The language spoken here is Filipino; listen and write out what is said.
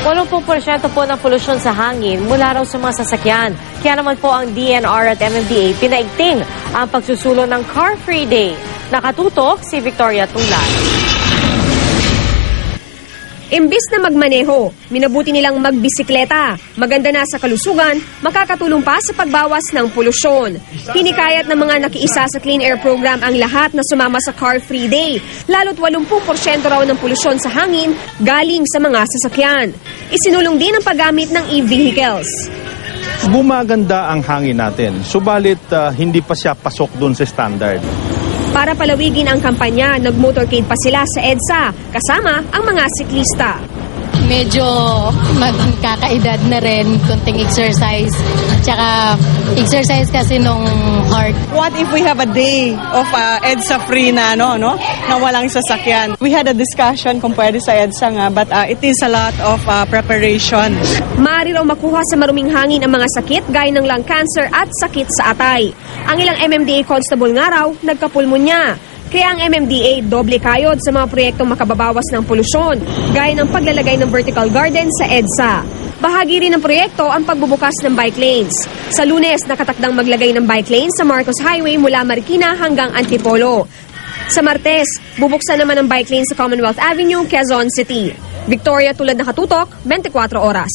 80% po ng polusyon sa hangin mula raw sa mga sasakyan. Kaya naman po ang DNR at MMDA pinaigting ang pagsusulong ng Car Free Day. Nakatutok si Victoria Tulan. Imbis na magmaneho, minabuti nilang magbisikleta. Maganda na sa kalusugan, makakatulong pa sa pagbawas ng polusyon. Hinikayat ng mga nakiisa sa Clean Air Program ang lahat na sumama sa Car Free Day. Lalo't 80% raw ng polusyon sa hangin galing sa mga sasakyan. Isinulong din ang paggamit ng e-vehicles. Gumaganda ang hangin natin, subalit hindi pa siya pasok dun sa standard. Para palawigin ang kampanya, nag-motorcade pa sila sa EDSA, kasama ang mga siklista. Medyo magkakaedad na rin, konting exercise. Tsaka exercise kasi nung heart. What if we have a day of EDSA free na, na walang sasakyan? We had a discussion kung pwede sa EDSA nga, but it is a lot of preparation. Maaari raw makuha sa maruming hangin ang mga sakit gaya ng lung cancer at sakit sa atay. Ang ilang MMDA constable nga raw, nagkapulmonya. Kaya ang MMDA doble kayod sa mga proyektong makababawas ng polusyon, gaya ng paglalagay ng vertical garden sa EDSA. Bahagi rin ng proyekto ang pagbubukas ng bike lanes. Sa Lunes, nakatakdang maglagay ng bike lanes sa Marcos Highway mula Marikina hanggang Antipolo. Sa Martes, bubuksan naman ang bike lane sa Commonwealth Avenue, Quezon City. Victoria Tulad, Nakatutok, 24 Oras.